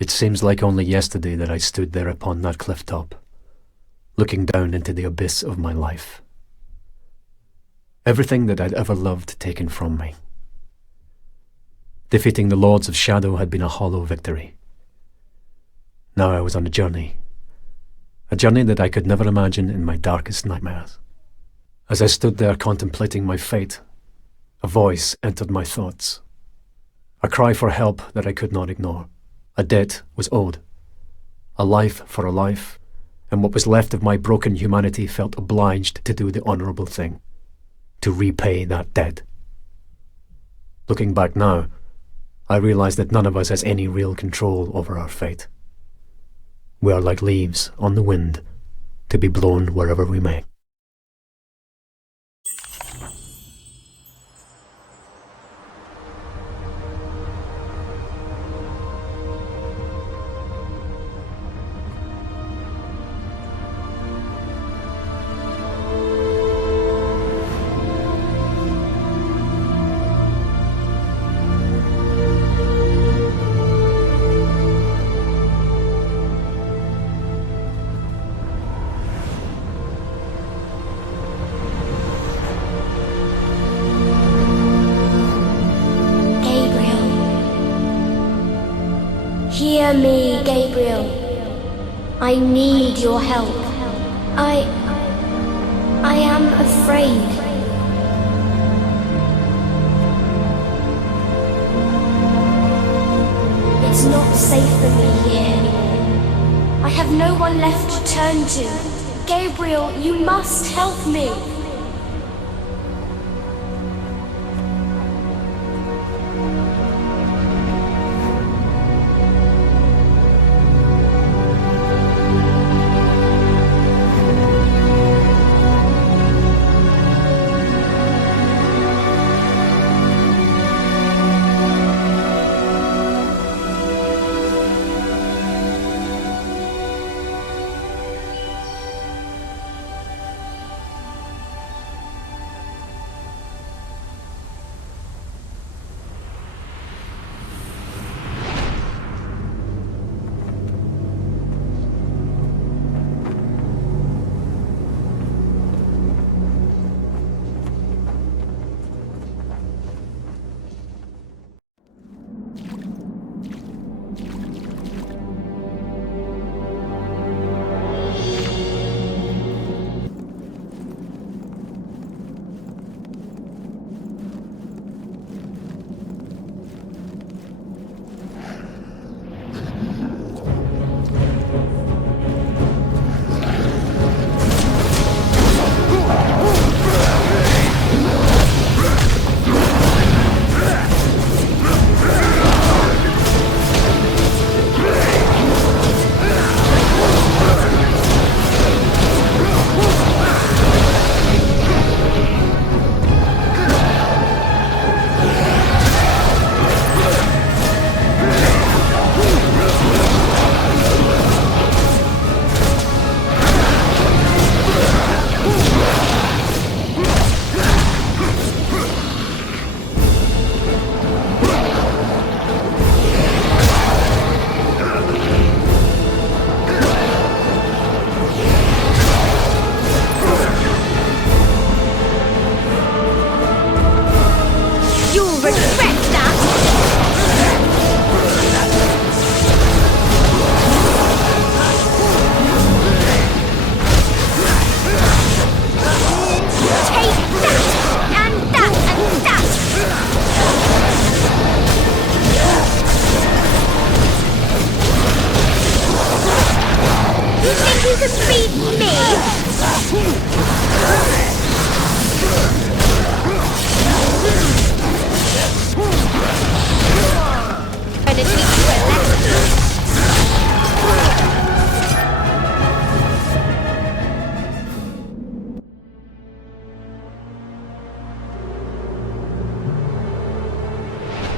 It seems like only yesterday that I stood there upon that cliff top, looking down into the abyss of my life. Everything that I'd ever loved taken from me. Defeating the Lords of Shadow had been a hollow victory. Now I was on a journey that I could never imagine in my darkest nightmares. As I stood there contemplating my fate, a voice entered my thoughts. A cry for help that I could not ignore. A debt was owed. A life for a life, and what was left of my broken humanity felt obliged to do the honourable thing, to repay that debt. Looking back now, I realise that none of us has any real control over our fate. We are like leaves on the wind, to be blown wherever we may. Hear me, Gabriel. I need your help. I am afraid. It's not safe for me here anymore. I have no one left to turn to. Gabriel, you must help me.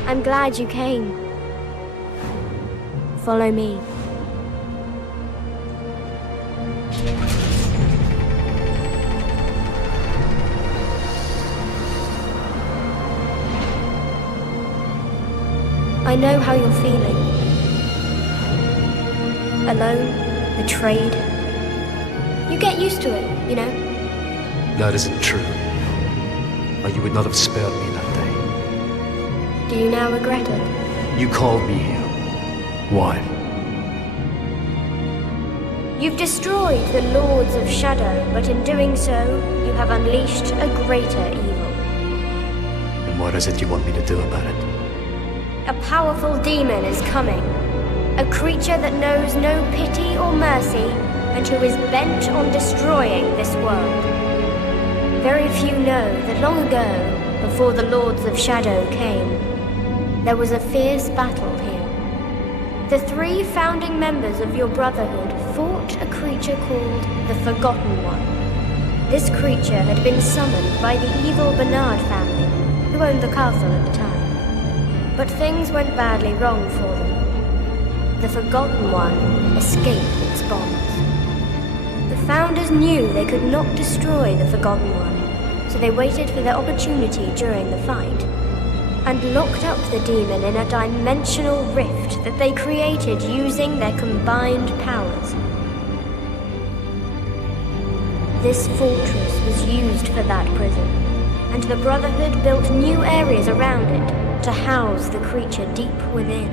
I'm glad you came. Follow me. I know how you're feeling. alone, betrayed. You get used to it, you know? That isn't true. Or you would not have spared me that day. Do you now regret it? You called me here. Why? You've destroyed the Lords of Shadow, but in doing so, you have unleashed a greater evil. And what is it you want me to do about it? A powerful demon is coming. A creature that knows no pity or mercy, and who is bent on destroying this world. Very few know that long ago, before the Lords of Shadow came, there was a fierce battle here. The 3 founding members of your brotherhood fought a creature called the Forgotten One. This creature had been summoned by the evil Bernard family, who owned the castle at the time. But things went badly wrong for them. The Forgotten One escaped its bonds. The founders knew they could not destroy the Forgotten One, so they waited for their opportunity during the fight, and locked up the demon in a dimensional rift that they created using their combined powers. This fortress was used for that prison, and the Brotherhood built new areas around it to house the creature deep within.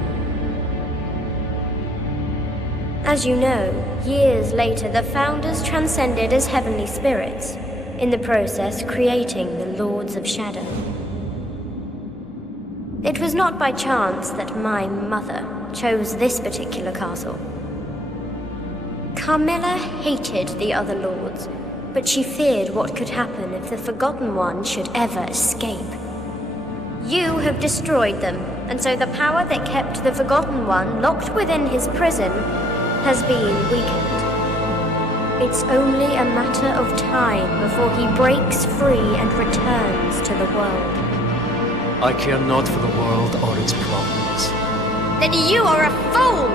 As you know, years later the founders transcended as heavenly spirits, in the process creating the Lords of Shadow. It was not by chance that my mother chose this particular castle. Carmilla hated the other lords, but she feared what could happen if the Forgotten One should ever escape. You have destroyed them, and so the power that kept the Forgotten One locked within his prison has been weakened. It's only a matter of time before he breaks free and returns to the world. I care not for the world or its problems. Then you are a fool!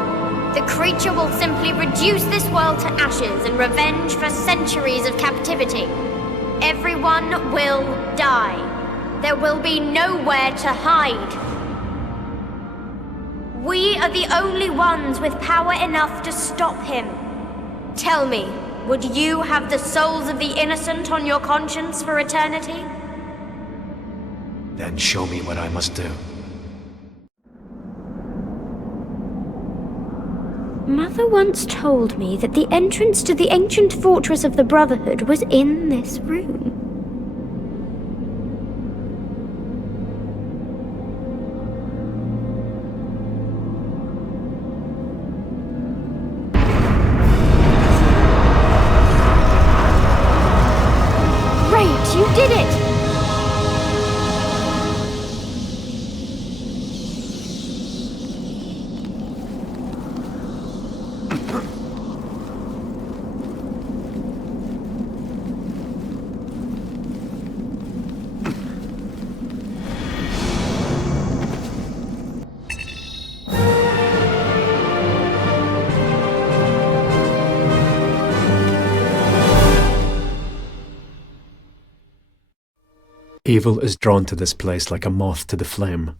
The creature will simply reduce this world to ashes in revenge for centuries of captivity. Everyone will die. There will be nowhere to hide. We are the only ones with power enough to stop him. Tell me, would you have the souls of the innocent on your conscience for eternity? Then show me what I must do. Mother once told me that the entrance to the ancient fortress of the Brotherhood was in this room. Great, you did it! Evil is drawn to this place like a moth to the flame,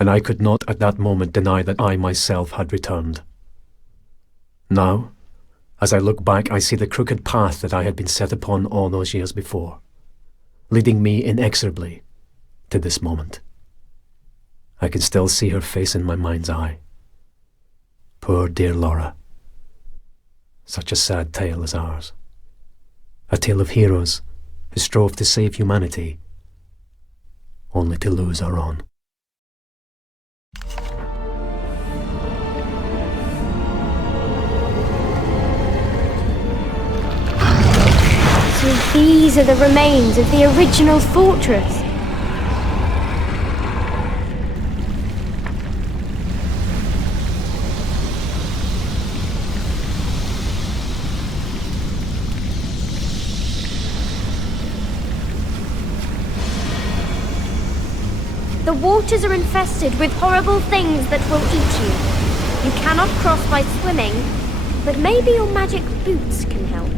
and I could not at that moment deny that I myself had returned. Now, as I look back, I see the crooked path that I had been set upon all those years before, leading me inexorably to this moment. I can still see her face in my mind's eye. Poor dear Laura. Such a sad tale as ours. A tale of heroes who strove to save humanity, only to lose our own. So these are the remains of the original fortress. The waters are infested with horrible things that will eat you. You cannot cross by swimming, but maybe your magic boots can help.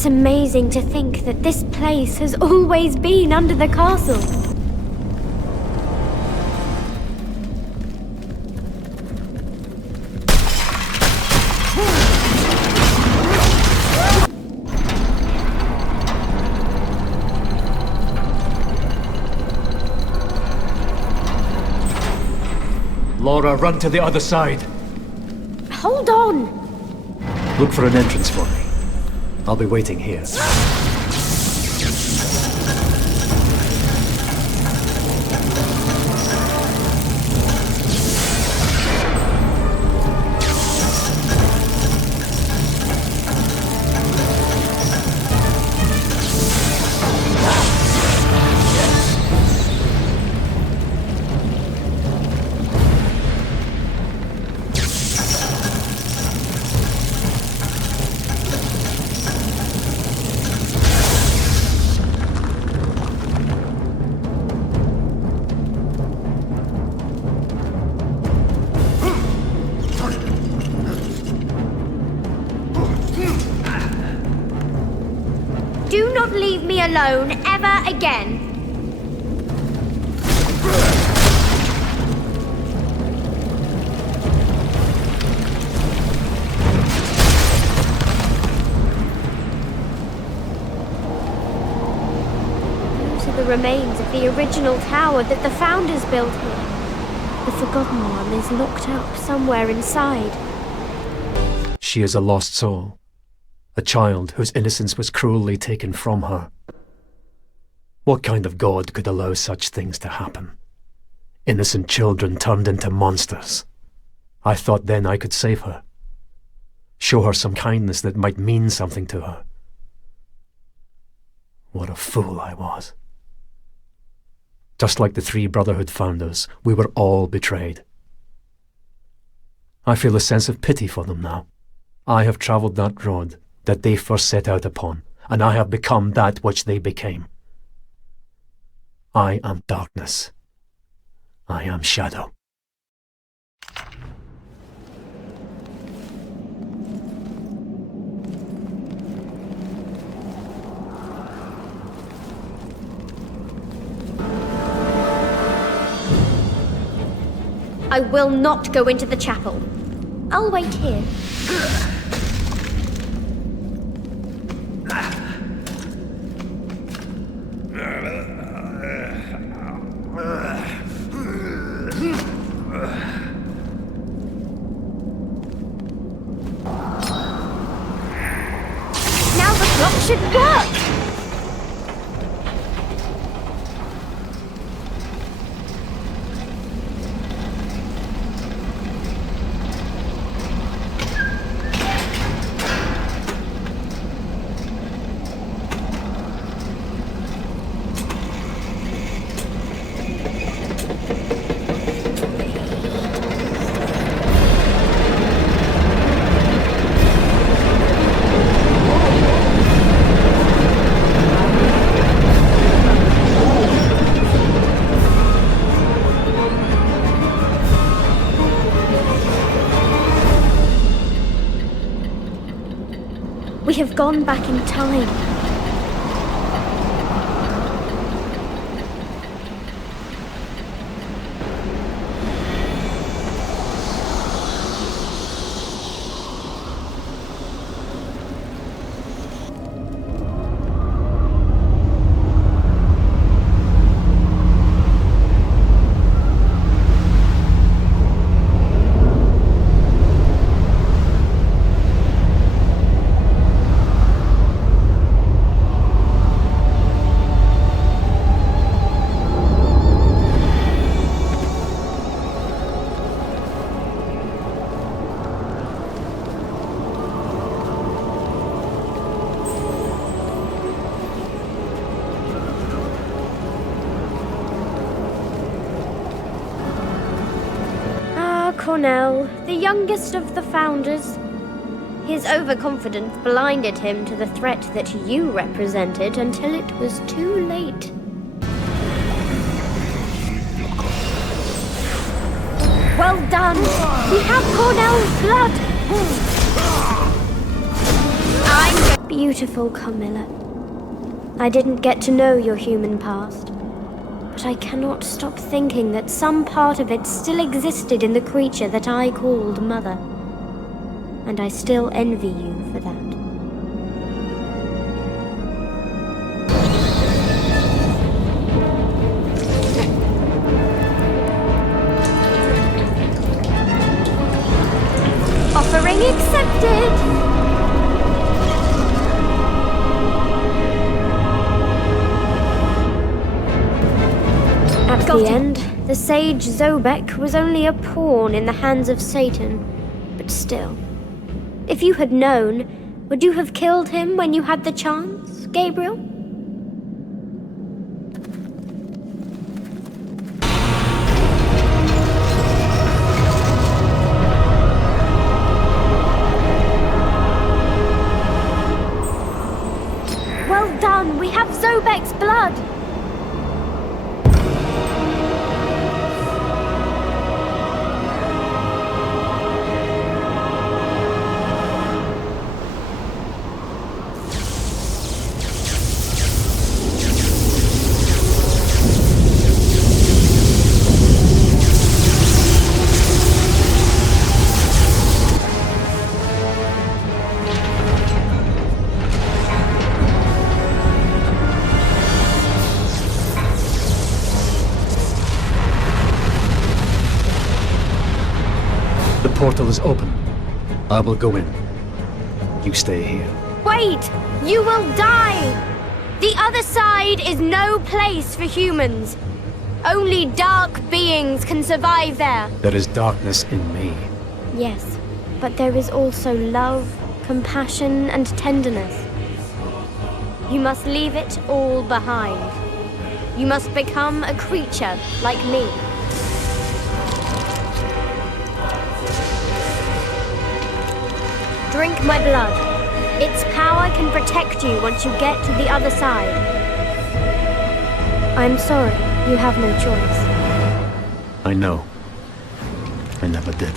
It's amazing to think that this place has always been under the castle. Laura, run to the other side. Hold on! Look for an entrance for me. I'll be waiting here. Do not leave me alone ever again. Those are the remains of the original tower that the founders built here. The Forgotten One is locked up somewhere inside. She is a lost soul. A child whose innocence was cruelly taken from her. What kind of god could allow such things to happen? Innocent children turned into monsters. I thought then I could save her. Show her some kindness that might mean something to her. What a fool I was. Just like the three Brotherhood founders, we were all betrayed. I feel a sense of pity for them now. I have travelled that road that they first set out upon, and I have become that which they became. I am darkness. I am shadow. I will not go into the chapel. I'll wait here. Now the clock should work! We have gone back in time. Cornell, the youngest of the founders. His overconfidence blinded him to the threat that you represented until it was too late. Well done! We have Cornell's blood! I'm... Beautiful Carmilla. I didn't get to know your human past, but I cannot stop thinking that some part of it still existed in the creature that I called Mother. And I still envy you for that. Offering accepted! At the end, the sage Zobek was only a pawn in the hands of Satan, but still. If you had known, would you have killed him when you had the chance, Gabriel? Well done, we have Zobek's blood! The portal is open. I will go in. You stay here. Wait! You will die! The other side is no place for humans. Only dark beings can survive there. There is darkness in me. Yes, but there is also love, compassion, and tenderness. You must leave it all behind. You must become a creature like me. Drink my blood. Its power can protect you once you get to the other side. I'm sorry, you have no choice. I know. I never did.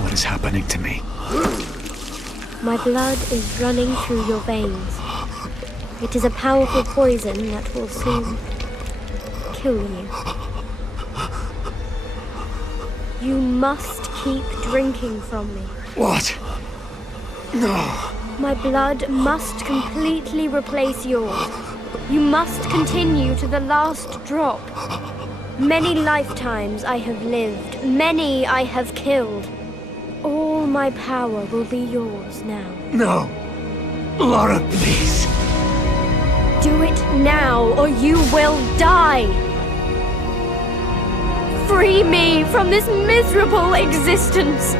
What is happening to me? My blood is running through your veins. It is a powerful poison that will soon kill you. You must keep drinking from me. What? No. My blood must completely replace yours. You must continue to the last drop. Many lifetimes I have lived, many I have killed. All my power will be yours now. No. Laura, please. Do it now, or you will die! Free me from this miserable existence!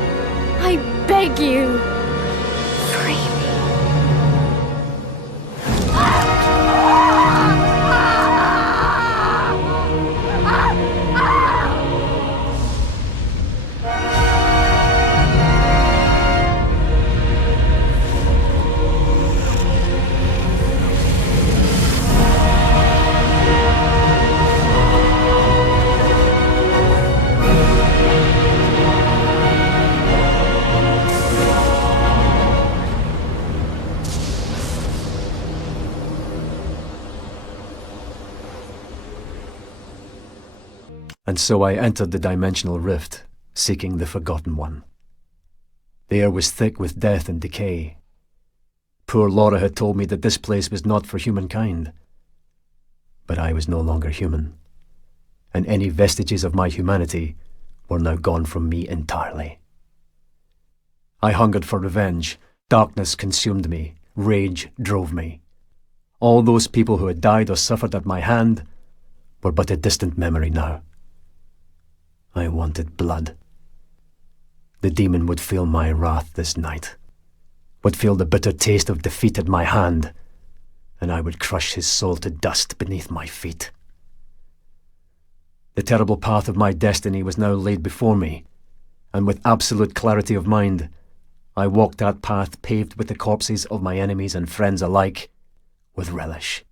I beg you! Free me. And so I entered the dimensional rift, seeking the Forgotten One. The air was thick with death and decay. Poor Laura had told me that this place was not for humankind. But I was no longer human, and any vestiges of my humanity were now gone from me entirely. I hungered for revenge. Darkness consumed me. Rage drove me. All those people who had died or suffered at my hand were but a distant memory now. I wanted blood. The demon would feel my wrath this night, would feel the bitter taste of defeat at my hand, and I would crush his soul to dust beneath my feet. The terrible path of my destiny was now laid before me, and with absolute clarity of mind, I walked that path paved with the corpses of my enemies and friends alike, with relish.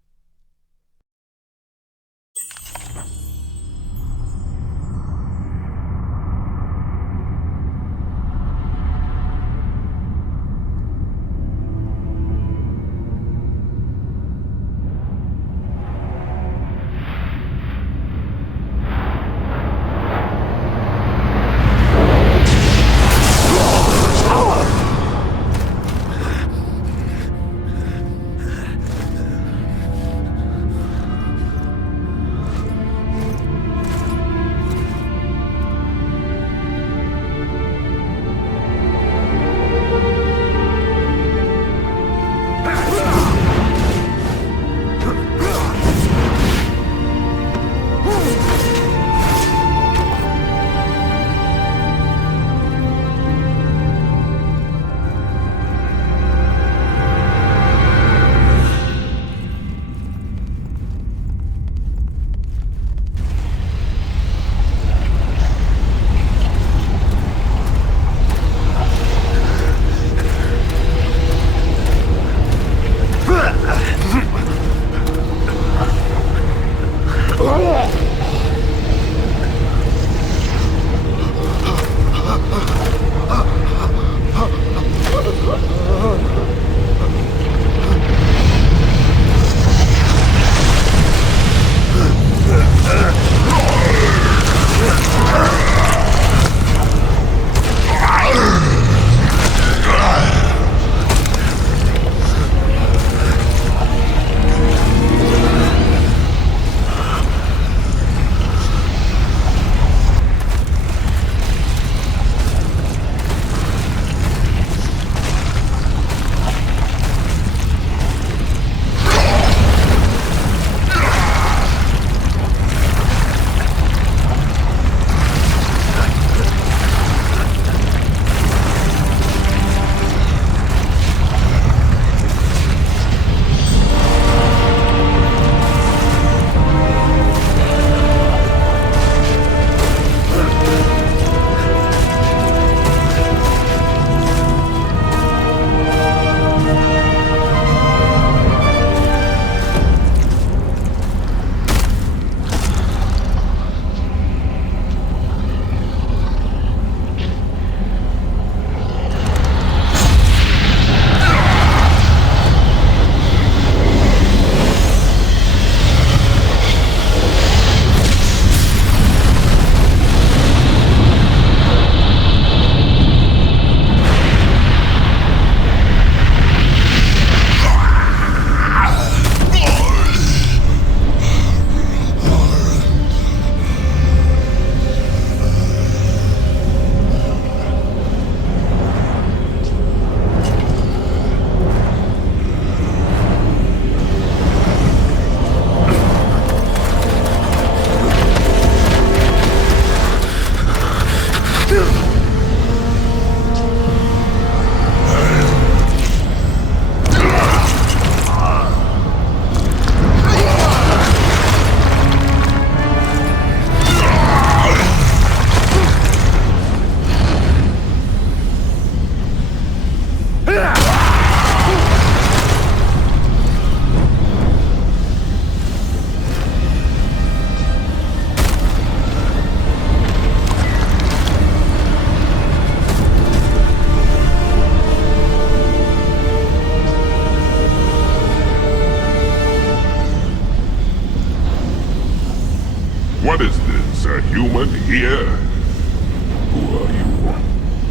What is this? A human here? Who are you?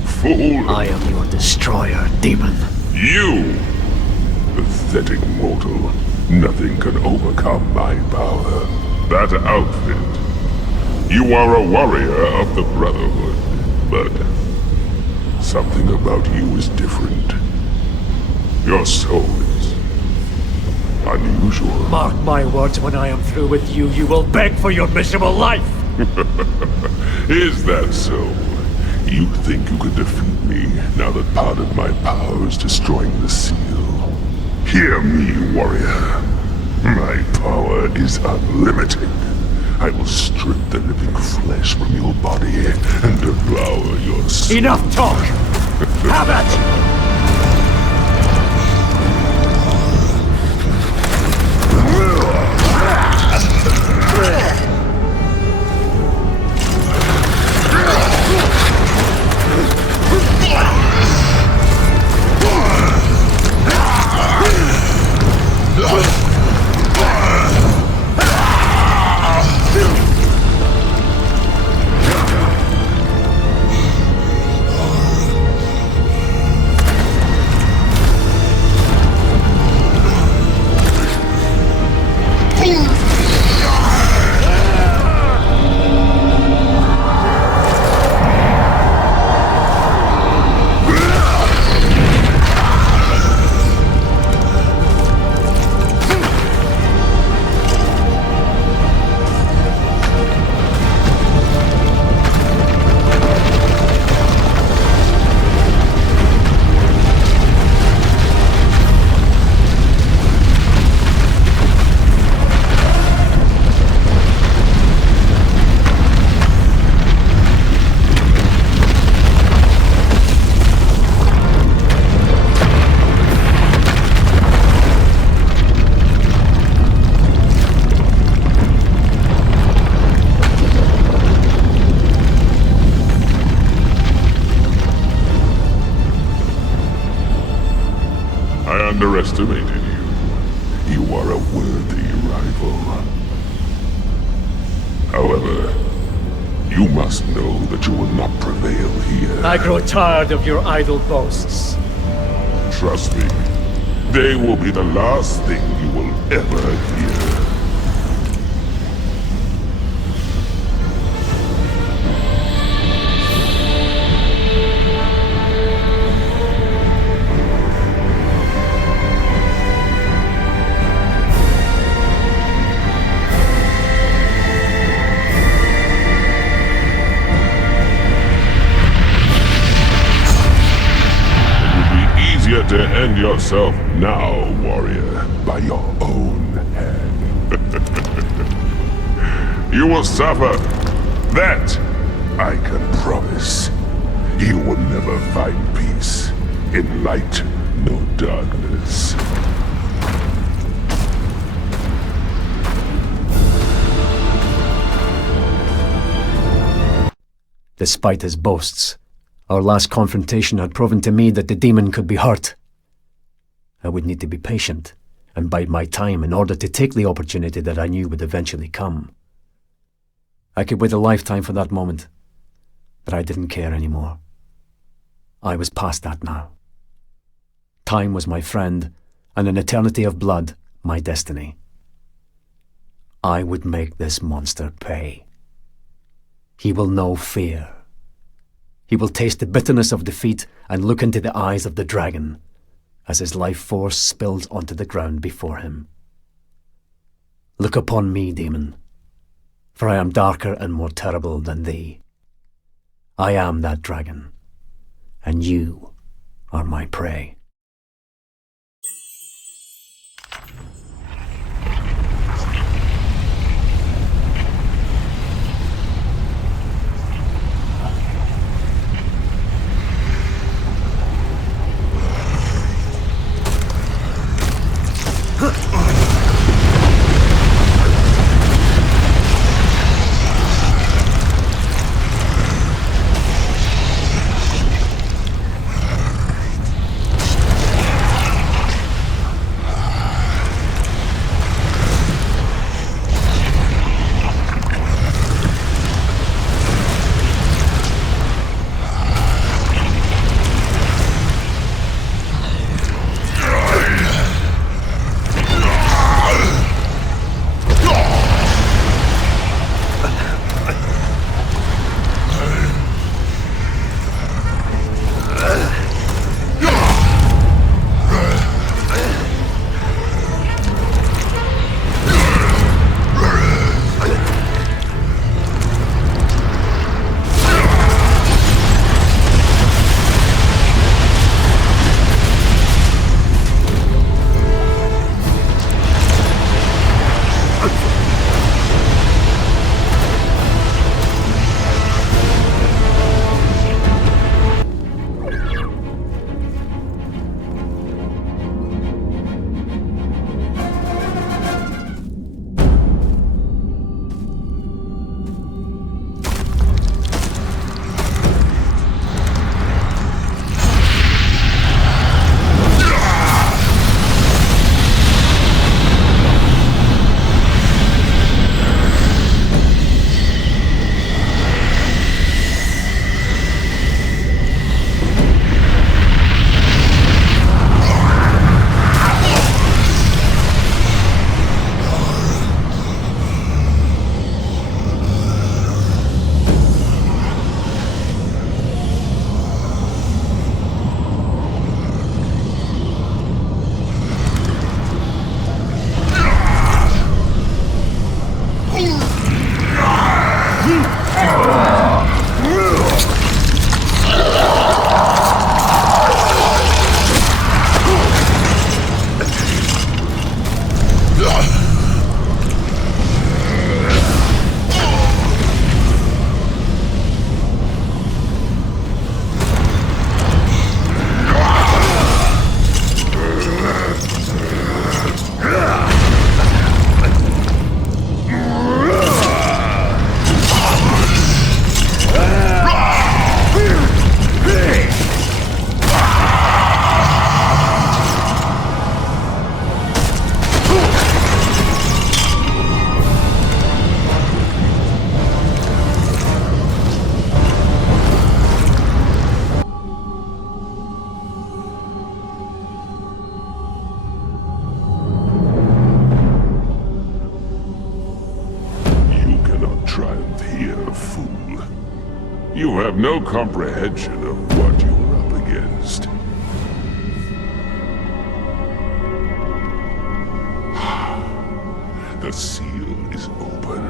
Fool! I am your destroyer, demon. You! Pathetic mortal. Nothing can overcome my power. That outfit. You are a warrior of the Brotherhood, but something about you is different. Your soul is unusual. Mark my words, when I am through with you, you will beg for your miserable life! Is that so? You think you can defeat me now that part of my power is destroying the seal? Hear me, warrior. My power is unlimited. I will strip the living flesh from your body and devour your soul. Enough talk! Have it! I underestimated you. You are a worthy rival. However, you must know that you will not prevail here. I grow tired of your idle boasts. Trust me, they will be the last thing you will ever hear. To end yourself now, warrior, by your own hand. You will suffer. That I can promise. You will never find peace in light nor darkness. Despite his boasts, our last confrontation had proven to me that the demon could be hurt. I would need to be patient and bide my time in order to take the opportunity that I knew would eventually come. I could wait a lifetime for that moment, but I didn't care anymore. I was past that now. Time was my friend, and an eternity of blood my destiny. I would make this monster pay. He will know fear. He will taste the bitterness of defeat and look into the eyes of the dragon as his life force spills onto the ground before him. Look upon me, demon, for I am darker and more terrible than thee. I am that dragon, and you are my prey. You have no comprehension of what you are up against. The seal is open.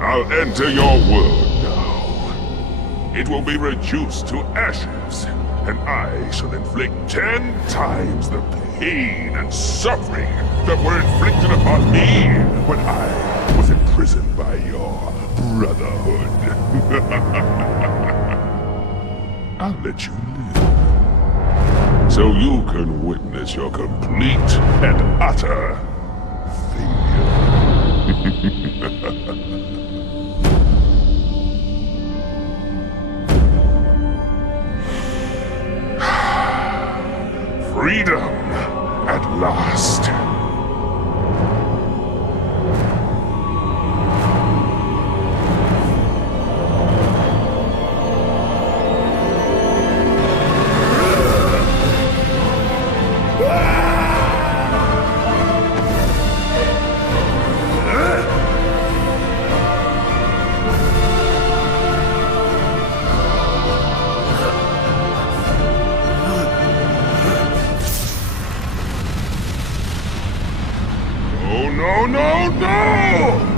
I'll enter your world now. It will be reduced to ashes, and I shall inflict 10 times the pain and suffering that were inflicted upon me when I was imprisoned by your brotherhood. I'll let you live, so you can witness your complete and utter freedom at last. No, no, no!